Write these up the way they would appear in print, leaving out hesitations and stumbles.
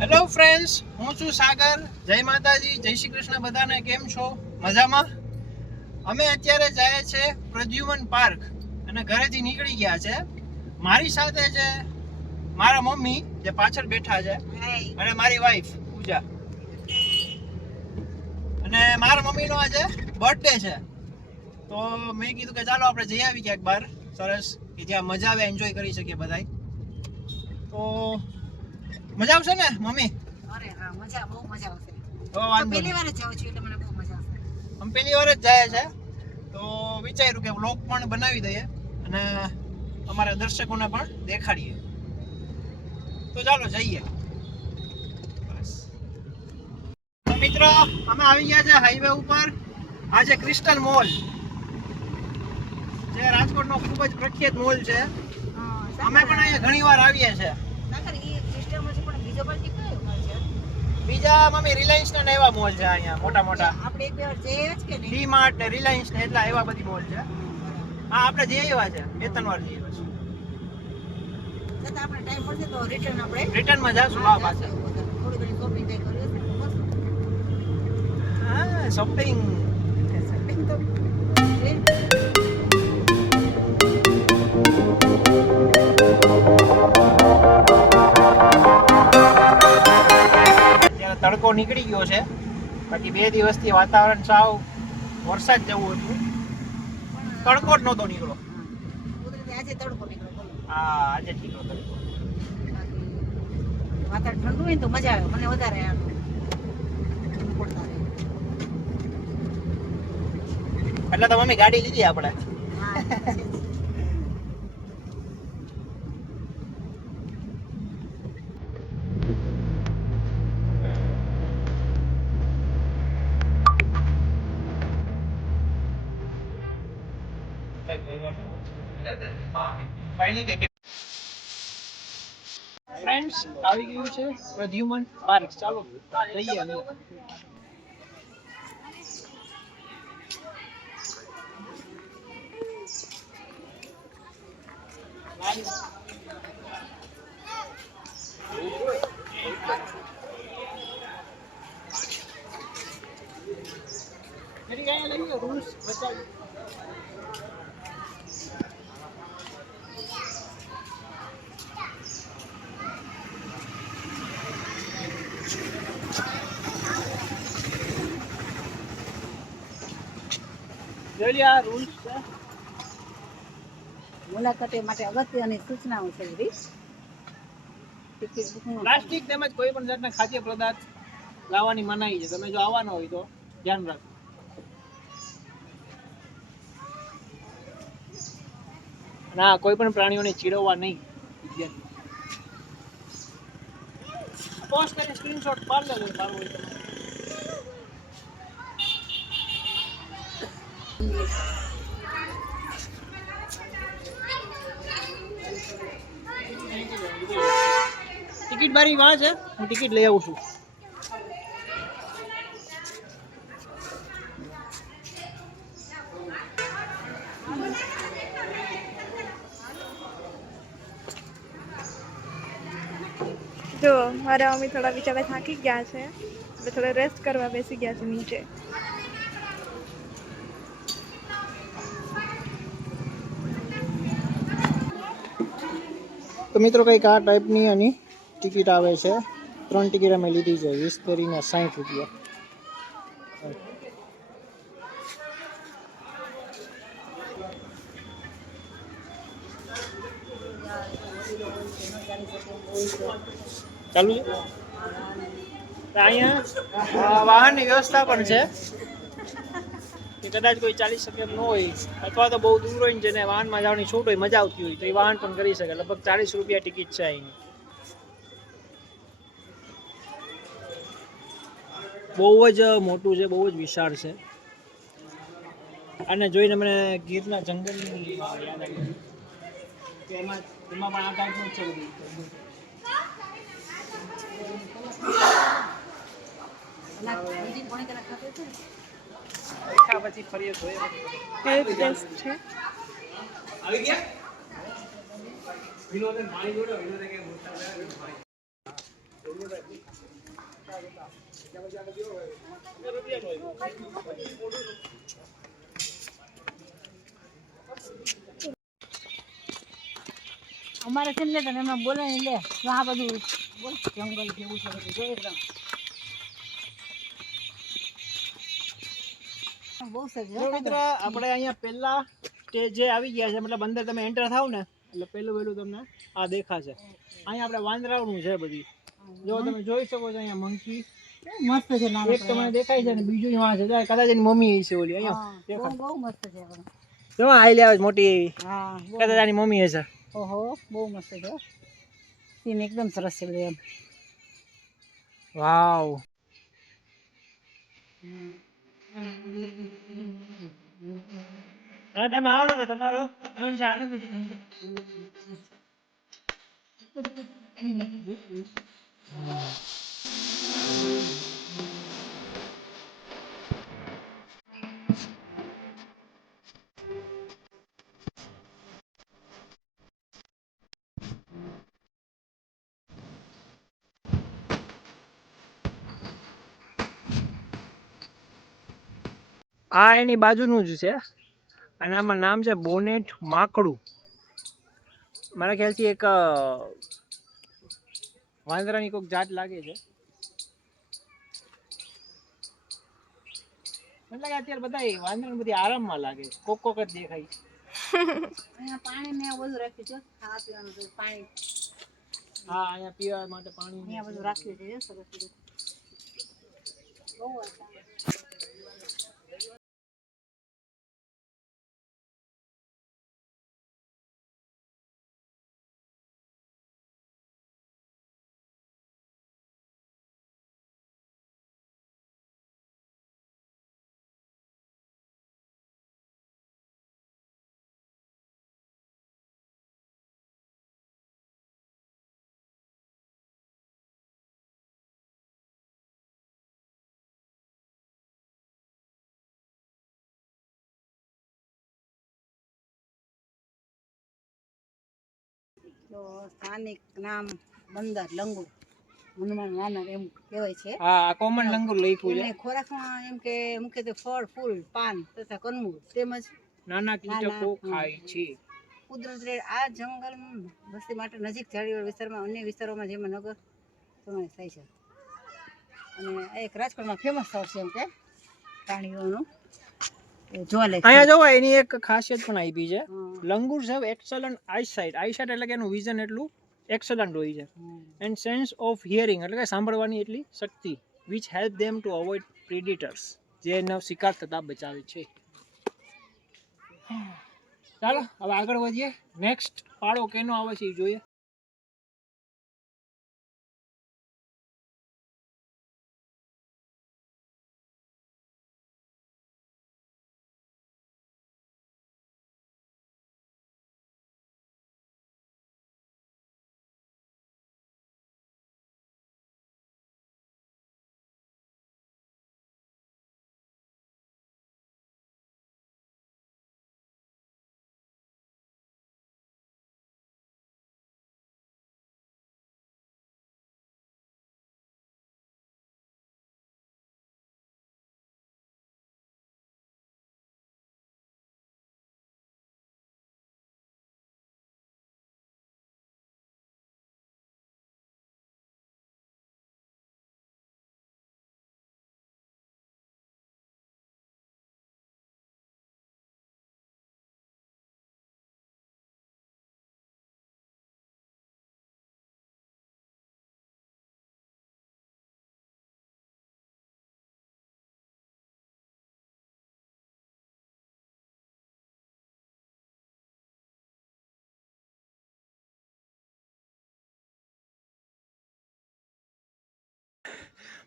Hello friends, હું છું સાગર. જય માતાજી, જય શ્રી કૃષ્ણ. બધાને કેમ છો? મજામાં? અમે અત્યારે જાય છે પ્રદ્યુમન પાર્ક અને ઘરેથી નીકળી ગયા છે. મારી સાથે છે મારા મમ્મી જે પાછળ બેઠા છે અને મારી વાઈફ પૂજા. અને મારા મમ્મીનો આજે બર્થડે છે, તો મેં કીધું કે ચાલો આપણે જઈ આવી ક્યાંક બહાર સરસ કે જ્યાં મજા આવે, એન્જોય કરી શકીએ બધાય. તો મજા આવશે ને મમ્મી? અરે હા, મજા બહુ મજા આવશે. તો વાંધો પહેલી વાર જ જાઉં છું એટલે મને બહુ મજા આવશે. અમે પહેલી વાર જ જાય છે, તો વિચાર્યું કે વ્લોગ પણ બનાવી દઈએ અને અમારા દર્શકોને પણ દેખાડીએ. તો ચાલો જઈએ. બસ તો મિત્રો, અમે આવી ગયા છે હાઈવે ઉપર. આ છે ક્રિસ્ટલ મોલ, જે રાજકોટનો ખૂબ જ પ્રખ્યાત મોલ છે. અમે પણ અહીંયા ઘણી વાર આવીએ છીએ. બીજા મમ્મી રિલાયન્સ ના એવા મોલ છે અહીંયા મોટા મોટા. આપણે એક વાર જઈએ જ કે નહીં? ડી માર્ટ ને રિલાયન્સ ને એટલા એવા બધી મોલ છે. હા, આપણે જઈ આવ્યા છે, 2-3 વાર જઈ આવ્યા છે. છતાં આપણે ટાઈમ મળશે તો રિટર્ન આપણે રિટર્નમાં જાશું. હા, પાછા થોડી ઘણી શોપિંગ કઈ કરી હશે તો મસ્ત. હા, શોપિંગ શોપિંગ તો તડકો નીકળી ગયો છે. બાકી 2 દિવસથી વાતાવરણ સાવ વરસાદ જેવું હતું. તડકો જ નહોતો નીકળો. આજે તડકો નીકળ્યો. હા, આજે નીકળો તડકો. વાતાવરણ ઠંડુ હોય તો મજા આવે. મને વધારે એટલે તો મમ્મી ગાડી લીધી આપણે. ફ્રેન્ડ્સ, આવી ગયું છે પ્રદ્યુમન પાર્ક. ચાલો જઈએ અંદર. મેરી ગાડી લઈ લો, રૂલ્સ બચાવી. જોલિયા રૂલ્સ છે. મુલાકાતી માટે અગત્યની સૂચનાઓ છે બધી. Ticket booking. પ્લાસ્ટિક તેમજ કોઈ પણ જાતના ખાદ્ય પદાર્થ લાવવાની મનાઈ છે. તમે જો આવવાનો હોય તો ધ્યાન રાખો. ના, કોઈ પણ પ્રાણીઓને ચીડવવા નહીં. પોસ્ટ કરી સ્ક્રીનશોટ પાડી લેજો મારું હોય તો. ટિકિટ બારી વાં છે, હું ટિકિટ લઈ આવું છું. જો મારા મમ્મી થોડા બિચારા થાકી ગયા છે, એટલે થોડા રેસ્ટ કરવા બેસી ગયા છે નીચે. તો મિત્રો, કંઈક આ ટાઈપની આની ટિકિટ આવે છે. 3 ટિકિટ અમે લીધી છે, 20 કરીને 60 રૂપિયા. ચાલુ છે. અહીંયા વાહનની વ્યવસ્થા પણ છે કે કદાચ કોઈ ચાલી શકે એમ ન હોય, અથવા તો બહુ દૂર હોય ને જેને વાહનમાં જવાની છૂટ હોય, મજા આવતી હોય, તો એ વાહન પણ કરી શકે. લગભગ 40 રૂપિયા ટિકિટ છે અહીંની. બહુ જ મોટું છે, બહુ જ વિશાળ છે. અને જોઈને મને ગીરના જંગલની યાદ આવી કે એમાં પણ આ ટાઈપનું જ છે બધું. પછી ફરીએ જોઈએ. હેલ્થ ટેસ્ટ છે. આવી ગયા વિનોદન પાણી જોડે વિનોદે કે મોટા અમારે છે ને તને એમાં બોલે ને લે તો આ બધું બોલ જંગલ જેવું છે બધું જોઈ એકદમ બહુ સરસ જો મિત્ર આપણે અહીંયા પહેલા સ્ટેજે આવી ગયા છે, મતલબ અંદર તમે એન્ટર થાવ ને એટલે પહેલું તમને આ દેખાશે. અહીંયા આપણે વાંદરાઓનું છે બધી. જો તમે જોઈ શકો છો અહીંયા મંકી મસ્ત છે નાના એક તમને દેખાય છે ને બીજું વાં છે કદાચ એની મમ્મી છે ઓલી અહીંયા બહુ બહુ મસ્ત છે જો આઈ આવે મોટી એવી હા કદાચ આની મમ્મી હશે. ઓહો બહુ મસ્ત છે સીન એકદમ સરસ છે બધું એમ વાવ તમે આવો ને તમારો આ એની બાજુનું જ છે અને આમાં નામ છે બોનેટ માકડું. મારા ખ્યાલથી એક વાંદરાની કોઈક જાત લાગે છે. મને લાગે અત્યારે બધા વાંદરા બધી આરામમાં લાગે છે, કોક જ દેખાય. અહીંયા પાણી ને બધું રાખ્યું છે ખાવા પીવાનું પાણી હા અહીંયા પીવા માટે પાણી અહીંયા બધું રાખ્યું છે સરસ બધું બહુ તો સ્થાનિક નામ બંદર લંગુર હનુમાન વાનર એમ કહેવાય છે. હા કોમન લંગુર લખ્યું છે. એને ખોરાકમાં એમ કે મુખ્યત્વે ફળ ફૂલ પાન તથા કંદમૂળ તેમજ નાના કીટકો ખાય છે. કુદરતી આ જંગલ વસ્તી માટે નજીક જાળીવાળા વિસ્તારમાં અન્ય વિસ્તારોમાં જેમાં નગર સમાવેશ થાય છે અને આ એક રાજકોટમાં ફેમસ સ્થળ છે એમ કે પ્રાણીઓનું જોવાલાયક અહીંયા જોવા એની એક ખાસિયત પણ આપી છે. લંગુર હેવ એક્સલન્ટ આઈસાઇટ. આઈસાઇટ એટલે કે એનું વિઝન એટલું એક્સલન્ટ હોય છે એન્ડ સેન્સ ઓફ હિયરિંગ એટલે કે સાંભળવાની એટલી શક્તિ which help them to avoid predators જે એનો શિકાર થતા બચાવે છે. ચાલો હવે આગળ વધીએ. નેક્સ્ટ પાડો કેનો આવે છે એ જોઈએ.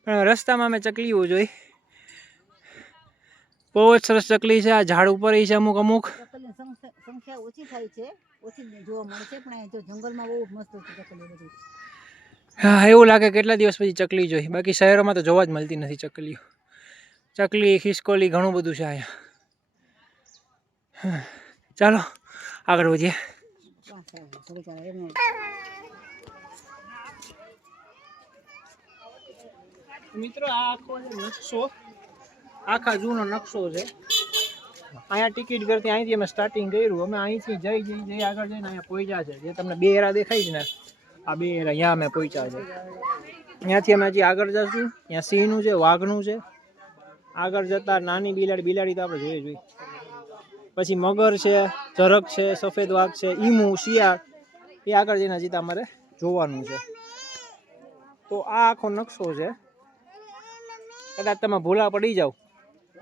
પણ રસ્તામાં મેં ચકલીઓ જોઈ. બહુ જ સરસ ચકલી છે. આ ઝાડ ઉપર છે અમુક અમુક. ચકલીની સંખ્યા ઓછી થાય છે ઓછી જોવા મળે છે પણ અહીં જો જંગલમાં બહુ મસ્ત છે ચકલી બધી. હા એવું લાગે કેટલા દિવસ પછી ચકલી જોઈ. બાકી શહેરોમાં તો જોવા જ મળતી નથી ચકલીઓ. ચકલી ખિસકોલી ઘણું બધું છે અહીંયા. ચાલો આગળ વધીએ. મિત્રો આ આખો જે નકશો આખા જૂનો નકશો છે. અહીંયા ટિકિટ કરતી અહીંથી અમે સ્ટાર્ટિંગ કર્યું. અમે અહીંથી જઈ આગળ જઈને અહીંયા પહોંચ્યા છે. જે તમને બે એરા દેખાય છે ને, આ બે એરા અહીંયા અમે પહોંચ્યા છે. અહીંયાથી અમે હજી આગળ જશું. ત્યાં સિંહનું છે, વાઘનું છે. આગળ જતા નાની બિલાડી તો આપણે જોઈએ. પછી મગર છે, ઝરખ છે, સફેદ વાઘ છે, ઈમુ, શિયાળ, એ આગળ જઈને હજી અમારે જોવાનું છે. તો આ આખો નકશો છે. કદાચ તમે ભૂલા પડી જાઓ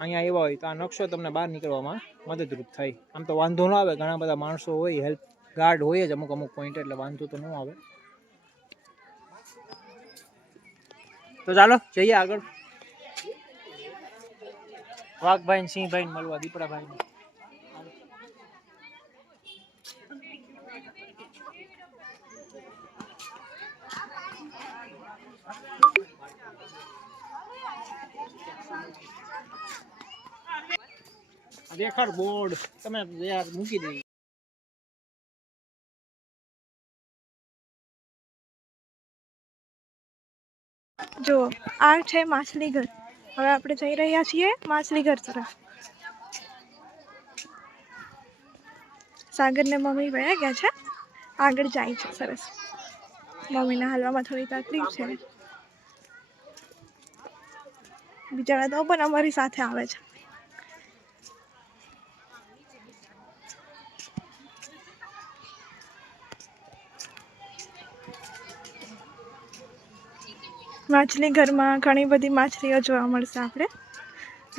અહીંયા એવા હોય તો આ નકશો તમને બહાર નીકળવામાં મદદરૂપ થાય. આમ તો વાંધો ન આવે, ઘણા બધા માણસો હોય, હેલ્પ ગાર્ડ હોય જ અમુક પોઈન્ટ, એટલે વાંધો તો ન આવે. તો ચાલો જઈએ આગળ. વાઘભાઈ ને સિંહભાઈ ને મળવા, દીપડાભાઈ ને. દેખાડ બોર્ડ તમે યાર મૂકી દઈ. જો આ છે માછલી ઘર. હવે આપણે જઈ રહ્યા છીએ માછલી ઘર તરફ. સાગર ને મમ્મી વયા ગયા છે, આગળ જાય છે. સરસ. મમ્મીને હાલવામાં થોડી તકલીફ છે, બિચારા તો પણ અમારી સાથે આવે છે. માછલી ઘરમાં ઘણી બધી માછલીઓ જોવા મળશે આપણે,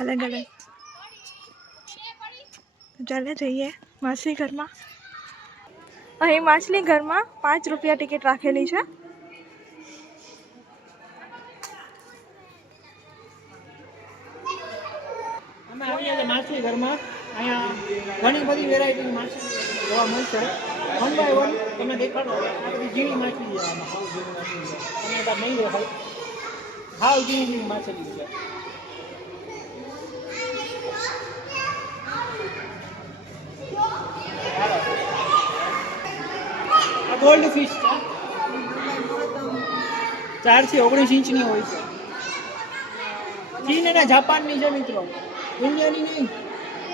અલગ અલગ. ચાલે જઈએ માછલી ઘરમાં. અહીં માછલી ઘરમાં 5 રૂપિયા ટિકિટ રાખેલી છે. અમે આવીએ છીએ માછલી ઘરમાં. અહીંયા ઘણી બધી વેરાયટીની માછલી જોવા મળશે. 1 by 1 તમે દેખાડો. આ બધી ઝીણી માછલી છે. આમાં હાવ ઝીણી માછલી છે. તમને તો નહીં દેખાય, હાવ ઝીણી માછલી છે. આ ગોલ્ડ ફિશ છે. 4 થી 19 ઇંચની હોય છે. ચીન અને જાપાનની છે મિત્રો, ઇન્ડિયાની નહીં.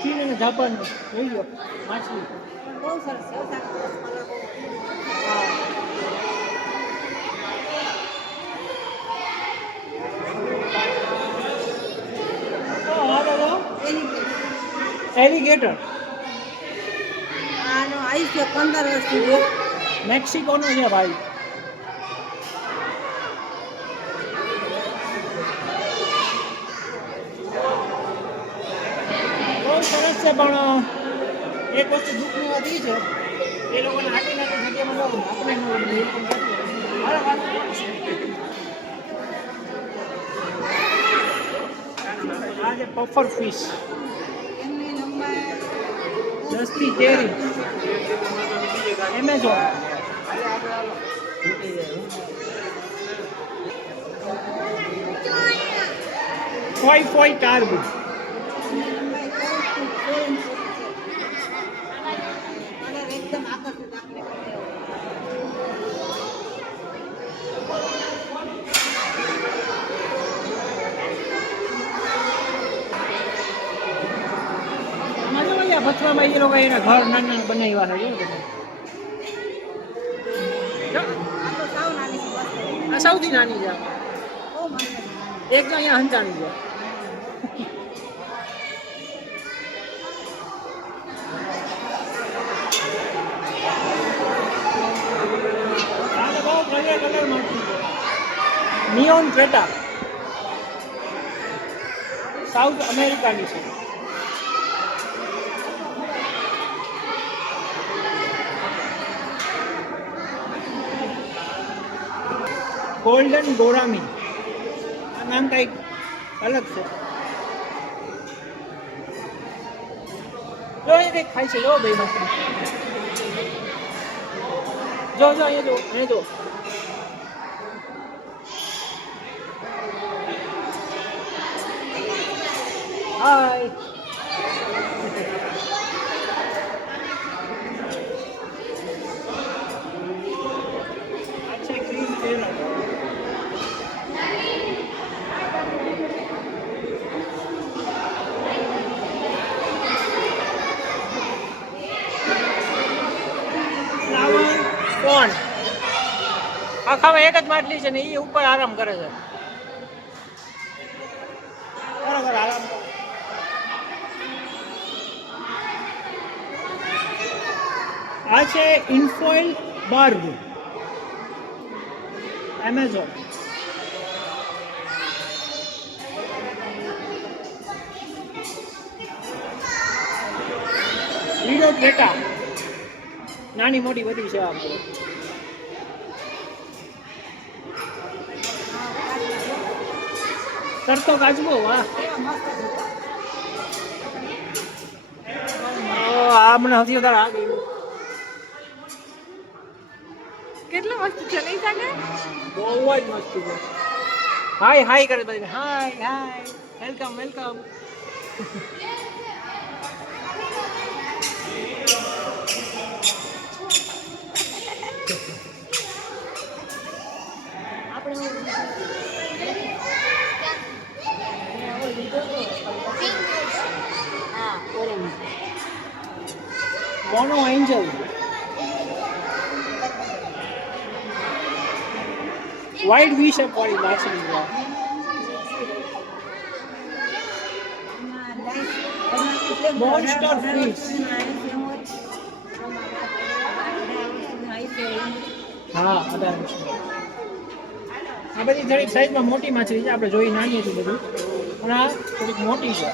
ચીન અને જાપાનની. જોઈ લો માછલી. બહુ સરસ છે. એલિગેટર આનો આયુષ 15 વર્ષથી મેક્સિકોનો છે ભાઈ. બહુ સરસ છે, પણ એક વસ્તુ દુઃખની વાત એ છે, એ લોકોને આટલી નાની જગ્યામાં જવું, આપણે ન જવું. આ છે પફર ફિશ, 10 થી 13 એમેઝોન. ફોઈ કાર્બુ. એકદમ આકર્ષિત આપણે પથરામાં એ લોકો એના ઘર નાના બનાવ્યા છે. આ સૌથી નાની છે. એક તો અહીંયા હંતાણી છે. નિયોન ક્રેટા સાઉથ અમેરિકાની છે. ગોલ્ડન ગોરામી, આ નામ કંઈક અલગ છે. જો એ કંઈક ખાય છે. જો ભાઈ માછલી, જો અહીંયા જો. હાય. આખામાં એક જ માટલી છે ને એ ઉપર આરામ કરે છે. બરાબર આરામ કરે. આ છે ઇન્ફોઇલ બર્ગ એમેઝોન. લીડો ક્રેટા નાની મોટી બધી છે આપણે. તરતો કાચબો વાહ. આ મને હજી વધારે આ ગયું. કેટલું મસ્ત છે નહીં સાગર? બહુ જ મસ્ત છે. હાય હાય કરે બધી. Hi hi welcome welcome. Mono angel white V shape વાળી માછલી છે. Monster fish. હા આ બધી થોડીક સાઈઝમાં મોટી માછલી છે. આપણે જોઈ નાની હતી બધું પણ આ થોડીક મોટી છે.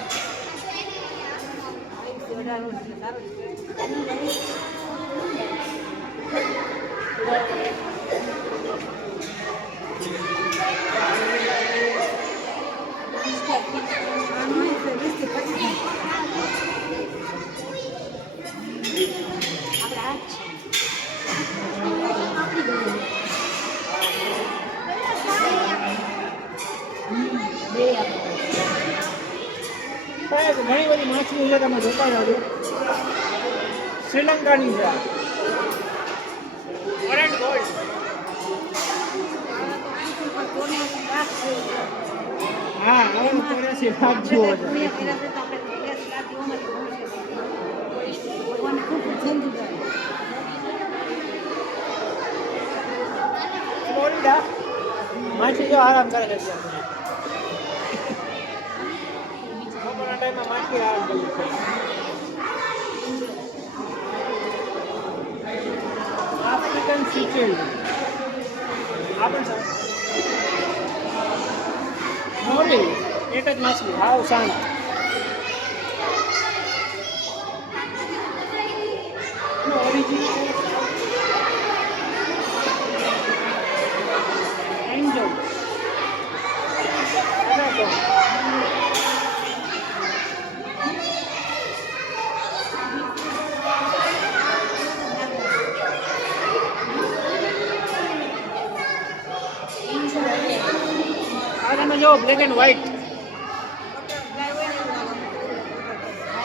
ઘણી બધી માછલીઓ છે તમે જોતા જાજો. શ્રીલંકાની છે ઓરેન્જ ગોલ્ડ. હા હવે 84 લાખ જેવો છે. ફ્લોરિડા માછી જો આરામ કરે છે. બપોરના ટાઈમમાં માછી આરામ કરે છે. આફ્રિકન સીચેલ આ પણ સર મોટી એક જ માછલી હાવ શાંત. ઓરિજિન એન્જલ તમે જો બ્લેક એન્ડ વ્હાઈટ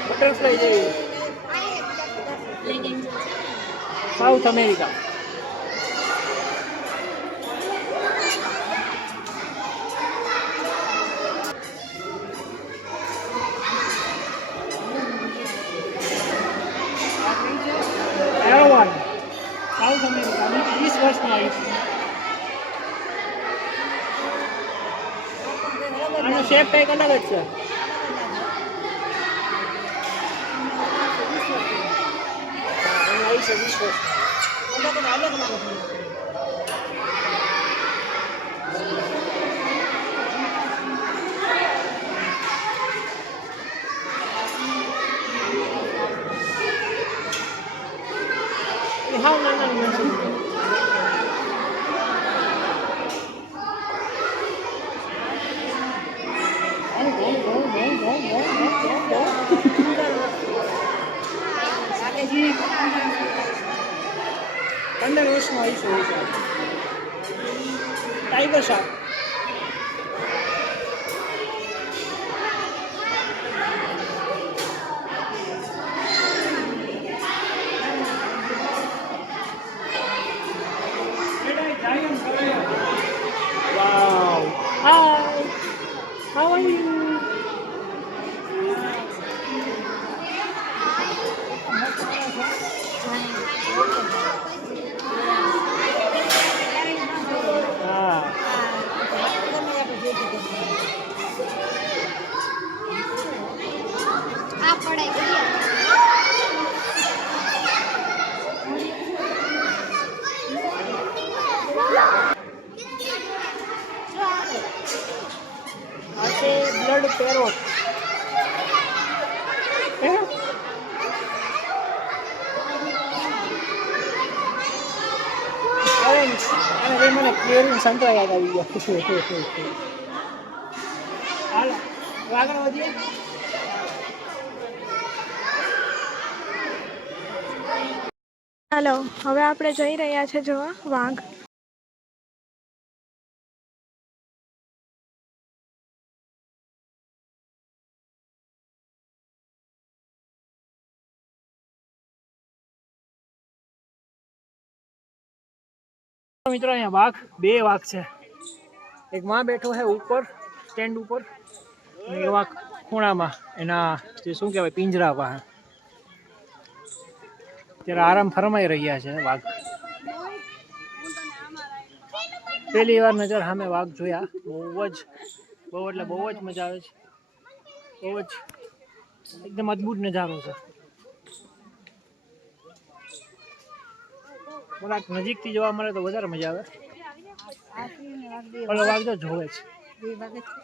બટરફ્લાય જેવી સાઉથ અમેરિકા. એરોવાન સાઉથ અમેરિકા 20 વર્ષમાં આવી છે. આનો શેપ કંઈક અલગ જ છે. હાવ નાના નથી. પંદર વર્ષમાં આવીશું tiger shark. Wow. Hi. How are you? Red parrot orange અને એ મને કેરી સંતરા યાદ આવી ગયા. હાલો આગળ વધીએ. ચાલો હવે આપણે જઈ રહ્યા છે જોવા વાઘ. મિત્રો અહીંયા વાઘ, બે વાઘ છે. એક માં બેઠો છે ઉપર સ્ટેન્ડ ઉપર અને એક વાઘ ખૂણામાં એના જે શું કહેવાય પિંજરા પાસે ત્યારે આરામ ફરમાઈ રહ્યા છે વાઘ. પહેલી વાર નજર સામે વાઘ જોયા. બહુ એટલે બહુ જ મજા આવે છે. બહુ જ એકદમ અદ્ભુત નજારો છે. થોડાક નજીકથી જોવા મળે તો વધારે મજા આવે. ઓલો વાઘ તો જોવે છે.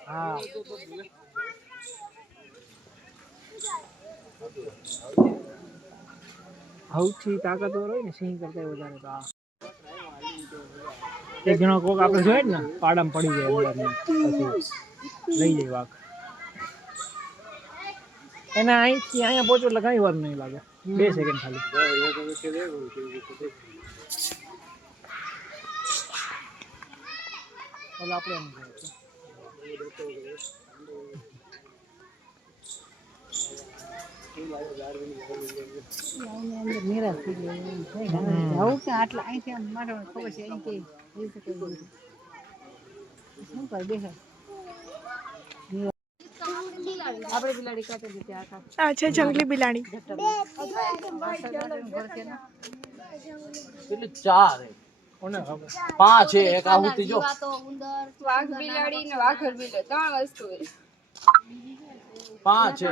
હા સૌથી તાકાતવર હોય ને સિંહ કરતા વધારે તો આ એક જણો કોક આપણે જોઈએ ને પાડામાં પડી જાય અંદર પછી લઈ જાય વાઘ. એના અહીંથી અહીંયા પહોંચો એટલે કઈ વાર નહીં લાગે, 2 સેકન્ડ ખાલી. આપણે એમ આટલા અહીંથી આમ મારે ખબર છે અહીંથી શું કરે બેસે. આપણે બિલાડી કાઢી દીધી આખા. આ છે જંગલી બિલાડી. કેટલી 4 કોને ખબર 5 છે. એક આહુતિ જો વાઘ બિલાડી ને વાઘર બિલાડી 3 વસ્તુ છે. 5 છે.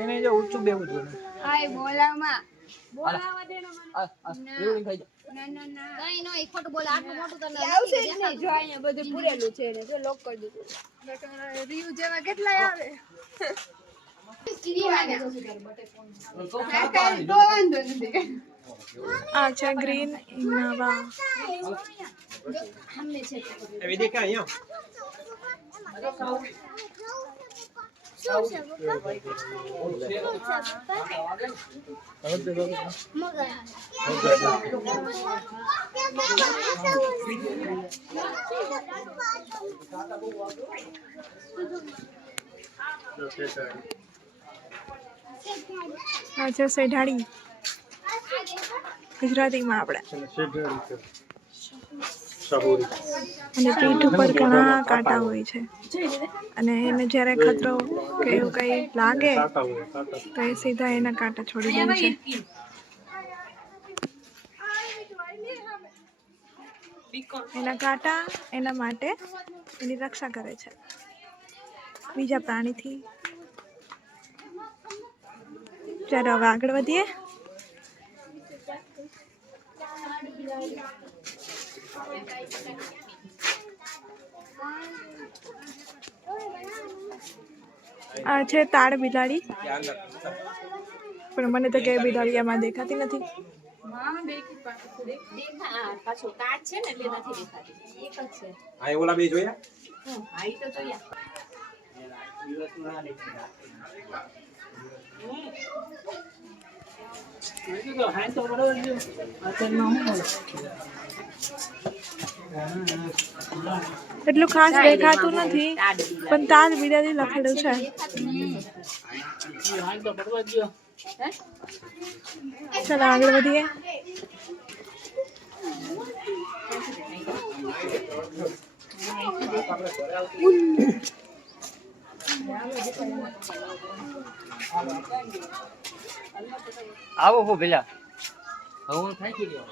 એને જો ઊંચું બેવું જોઈએ. આય બોલામાં કઈ નો એક ખોટું બોલે આટલું મોટું તને આવશે જ નહીં. જો અહીંયા બધું પૂરેલું છે ને જો લોક કરી દીધું. રીવ જેવા કેટલા આવે. આ છે ગ્રીન ઇનોવા. એ દેખા અહીંયા આ છે સેઢાડી ગુજરાતીમાં આપણે. અને પીઠ ઉપર ઘણા કાંટા હોય છે અને એને જ્યારે ખતરો કે એવું કંઈ લાગે તો એ સીધા એના કાંટા છોડી દે છે. એના કાંટા એના માટે એની રક્ષા કરે છે બીજા પ્રાણીથી. ચાલો હવે આગળ વધીએ. આ છે તાડ બિલાડી, પણ મને તો કે બિલાડી આમાં દેખાતી નથી. એટલું ખાસ દેખાતું નથી પણ તાજ બિલાડી લખેલું છે. ચાલો આગળ વધીએ. આવો હો પેલા હું થાકી ગયો.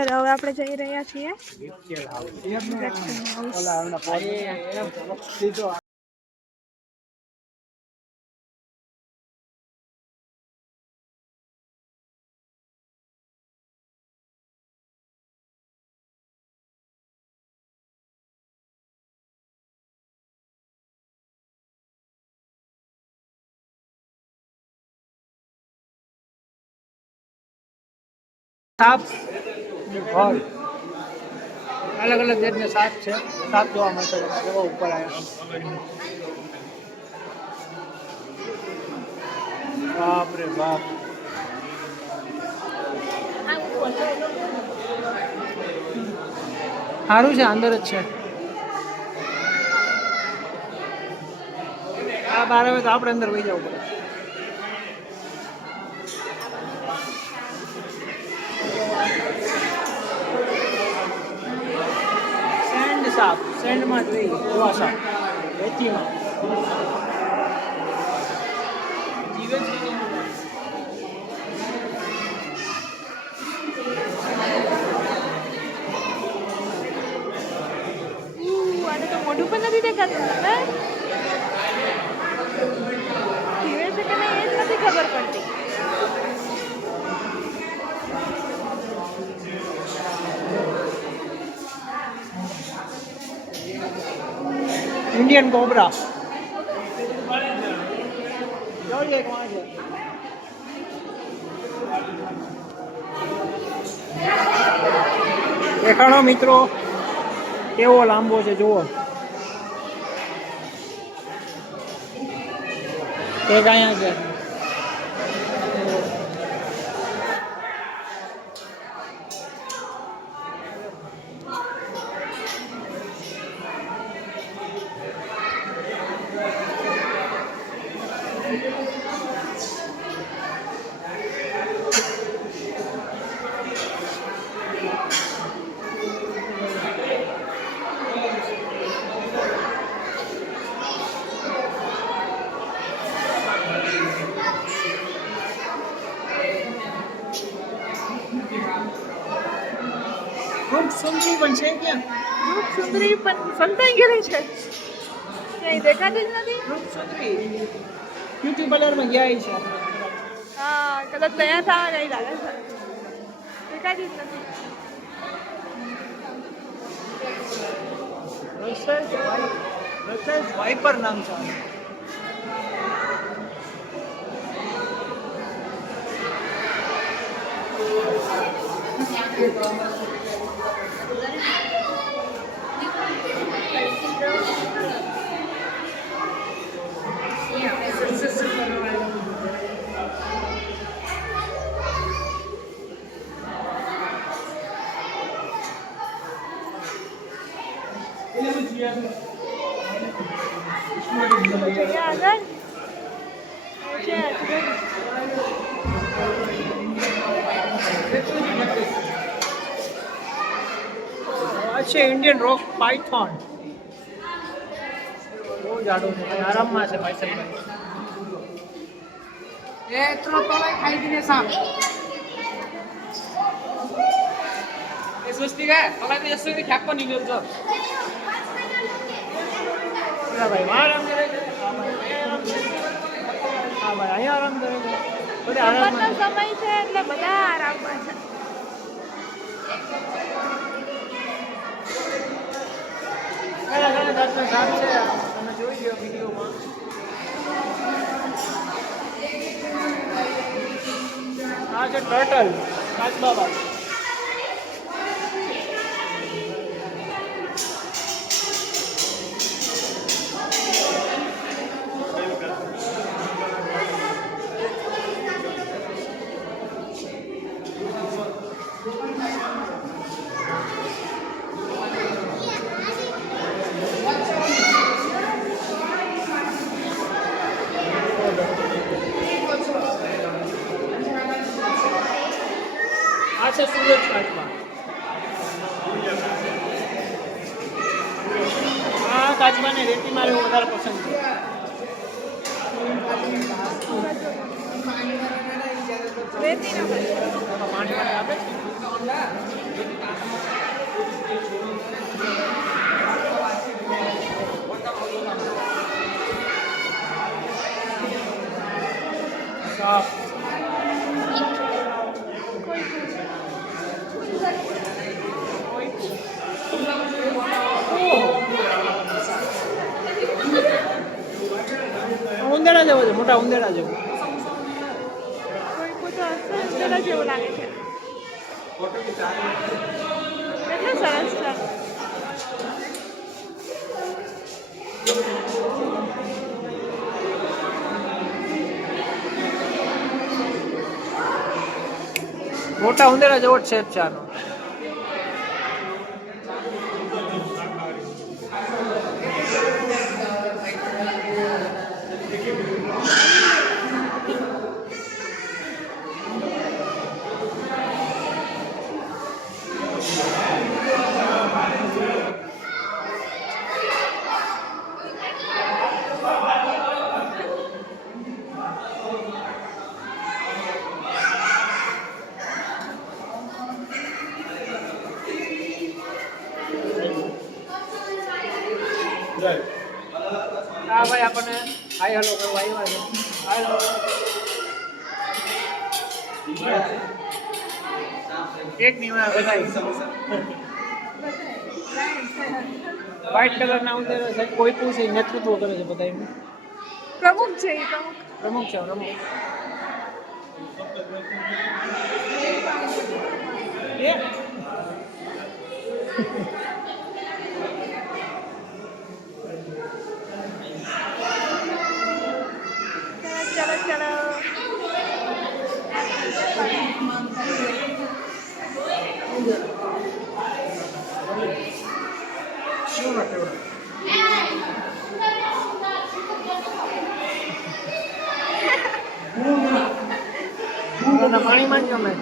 અત્યારે હવે આપણે જઈ રહ્યા છીએ વેક્સિન હાઉસ. સાપ ઘર અલગ અલગ જાતના સાપ છે. સાપ જોવા મળશે તમને કેવો ઉપર આવ્યા. બાપ રે બાપ. સારું છે અંદર જ છે. આ બહાર આવે તો આપણે અંદર વહી જવું પડે. સેન્ડ સાપ સેન્ડમાં જ રહી જોવા સાપ રેતીમાં જીવે છે. આને તો મોઢું પણ નથી દેખાતું ને. જીવે છે કે નહીં એ જ નથી ખબર પડતી. Indian cobra. દેખાડો મિત્રો કેવો લાંબો છે જુઓ. એક અહીંયા છે. ખૂબ સુંદરી પણ છે ક્યાં? રૂપ સુંદરી પણ સંતાઈ ગયેલી છે. ક્યાંય દેખાતી જ નથી. ખૂબ સુંદરી બ્યુટી પાર્લરમાં ગયા છે. હા કદાચ તૈયાર થવા ગઈ લાગે છે. દેખાતી જ નથી. રસેસ વાઇપર નામ છે. જગ્યા આગળ છે આજુબાજુ. આ છે ઇન્ડિયન રોક પાયથોન. બહુ જાડો છે આરામમાં છે પાયથોન. એ ત્રણ તળાઈ ખાઈ દીને સાપ. એ સુસ્તી ગયા તળાઈ જશે કે ઠાકો નીકળ્યો છો. ભાઈ આરામ કરે છે. હા ભાઈ અહીંયા આરામ કરે છે. બધા આરામમાં બપોરનો સમય છે એટલે બધા આરામમાં છે. ઘણા ઘણા જાતના સાપ છે. તમે જોઈ લો વિડીયોમાં. આ છે ટર્ટલ કાચબા. આ છે સૂરજ કાચબા. આ કાચબાને રેતીમાં રહેવું વધારે પસંદ છે. રેતીનો પાણી આપે છે. મોટા ઉંદેડા જેવું. કોઈ તો અસર જેવું લાગે છે. કેટલું સરસ છે. મોટા ઉંદેડા જેવો જ શેપ છે આનો. હા ભાઈ આપણને હાય હેલો કરવા આવ્યા છે. હાલો. એક નિવાય બધાય વ્હાઈટ કલરના ઉંદેરા છે. કોઈ પૂછે નેતૃત્વ કરે છે બધા એનું. પ્રમુખ છે એ પ્રમુખ છે પ્રમુખ. ચલો ચલો. પાણીમાં જ ગમે.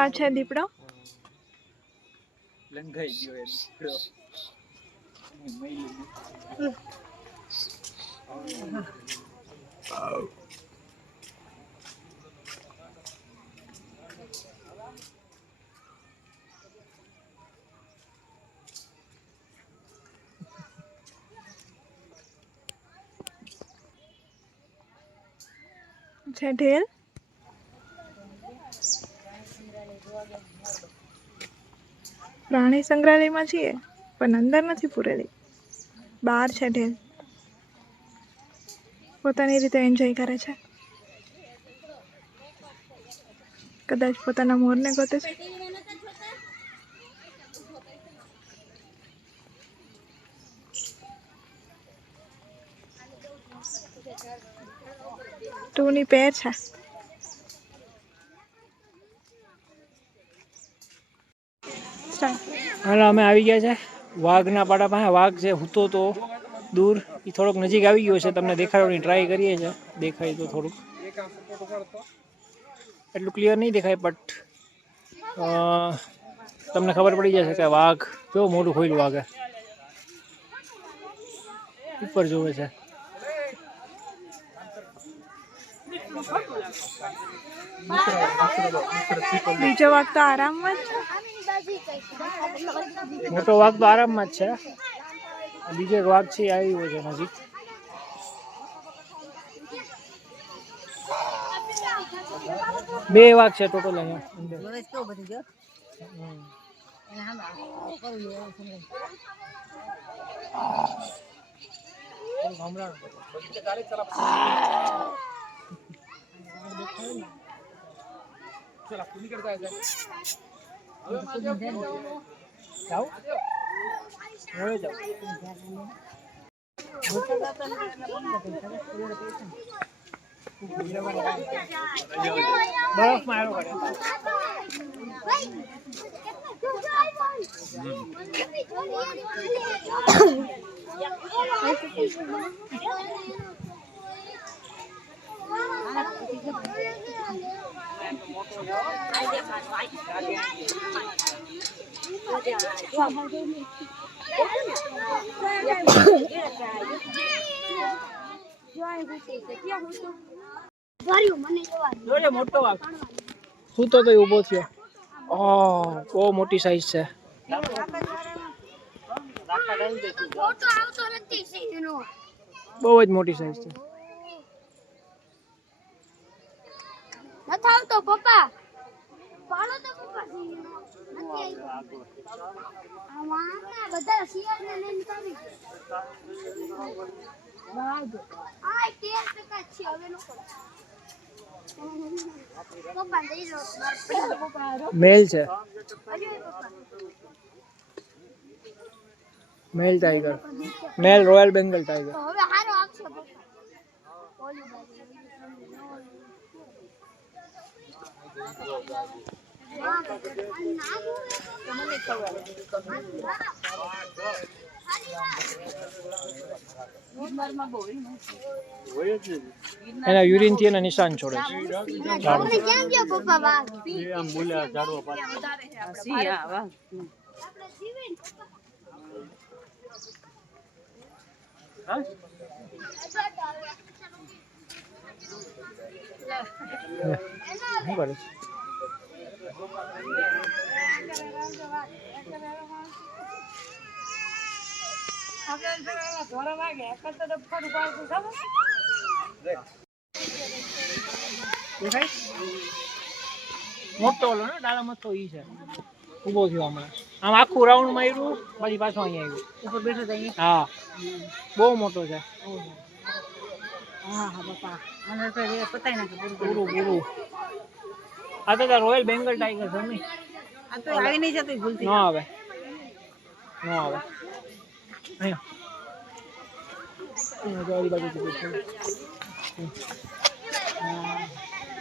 આ છે દીપડો. લંઘાઈ ગયો એ દીપડો. છે ઢેલ. પ્રાણી સંગ્રહાલયમાં છીએ પણ અંદર નથી પૂરેલી. બહાર છે ઢેલ. પોતાની રીતે એન્જોય કરે છે. કદાચ પોતાના મોરને ગોતે છે. ટુની પેર છે. હાલ અમે આવી ગયા છે વાઘના પાડા પાસે. વાઘ છે હૂતો તો દૂર, એ થોડોક નજીક આવી ગયો છે. તમને દેખાડવાની ટ્રાય કરીએ છીએ. દેખાય તો થોડુંક, એટલું ક્લિયર નહીં દેખાય બટ તમને ખબર પડી જશે કે વાઘ કેવો મોટું ખોલ્યું. વાઘે ઉપર જોવે છે. બીજો વાઘ તો આરામમાં જ છે. મોટો વાઘ તો આરામમાં જ છે. બીજો એક વાઘ છે આવ્યો છે નજીક. બે વાઘ છે ટોટલ અહીંયા. બરફમાં આવ્યો કરે. મોટો વાઘ સૂતો તો ઊભો થયો. ઓહ બહુ મોટી સાઈઝ છે. ફોટો આવતો નથી સિંહનો. બહુ જ મોટી સાઈઝ છે. નથી આવતો પપ્પા. પાડો તો પપ્પા સિંહનો. નથી આવ્યો. આમાં બધા શિયાળને લઈને આવી. બાદ. આ 13% છે હવે નો પડે. પપ્પા દઈ દો. પપ્પા મેલ છે. અરે પપ્પા. મેલ ટાઈગર. મેલ રોયલ બેંગલ ટાઈગર. તો હવે હારો આવશે પપ્પા. ઓલી બાજુ. એના યુરિન થી એના નિશાન છોડે છે. તમને કેમ ગયો પપ્પા વાઘ? શું કરે છે? દેખાય? મોટો ઓલો ને ડાળા મથો ઈ છે. ઊભો થયો હમણાં. આમ આખું રાઉન્ડ માર્યું પછી પાછો અહીંયા આવ્યું. ઉપર બેઠો તો અહીંયા. હા બહુ મોટો છે. હા હા બાપા આને તો એ પતાઈ નાખે પૂરું પૂરું. આ તો રોયલ બેંગલ ટાઈગર છે ને. આ તો આવી નહીં જતું ભૂલથી. ન આવે ન આવે. અહીંયા જો આ બાજુ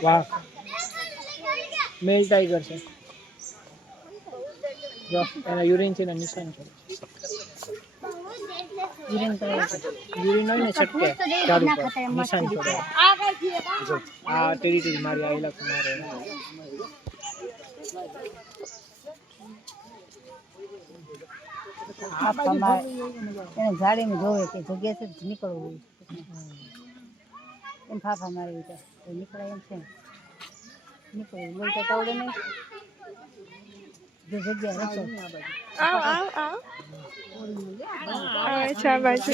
વાહ મેલ ટાઈગર છે. જો એના યુરિન છે ને નિશાન છે. યુરિન હોય ને છટકે ઝાડુ પર નિશાન છોડે. જો આ ટેરી મારી આ ઇલાકો મારે. એને ગાડીમાં જોવે કે જગ્યાથી નીકળવું એમ ફાફા મારી તો નીકળાય એમ છે નીકળવું બોલતા આવડે નહીં જો જગ્યા રસો આવ આવ આવ અચ્છા બાજુ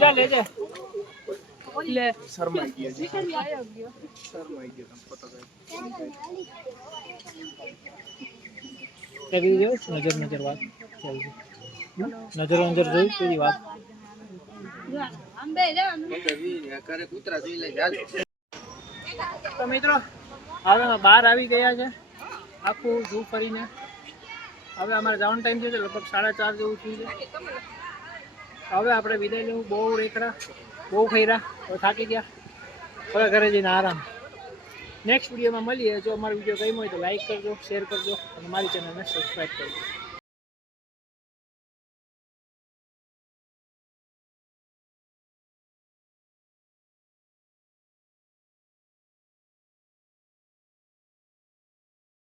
જા લેજે લે શરમાઈ ગયો એવી જો નજર વાત નજર જોઈ તેરી વાત. તો મિત્રો હવે અમે બહાર આવી ગયા છે આખું ઝૂ ફરીને. હવે અમારે જવાનો ટાઈમ થયો છે લગભગ 4:30 જેવું થયું છે. હવે આપણે વિદાય લેવું. બહુ રેખડા બહુ ખૈરા હવે થાકી ગયા. હવે ઘરે જઈને આરામ. નેક્સ્ટ વિડીયોમાં મળીએ. જો અમારો વિડીયો ગમ્યો હોય તો લાઈક કરજો, શેર કરજો અને મારી ચેનલને સબસ્ક્રાઈબ કરજો.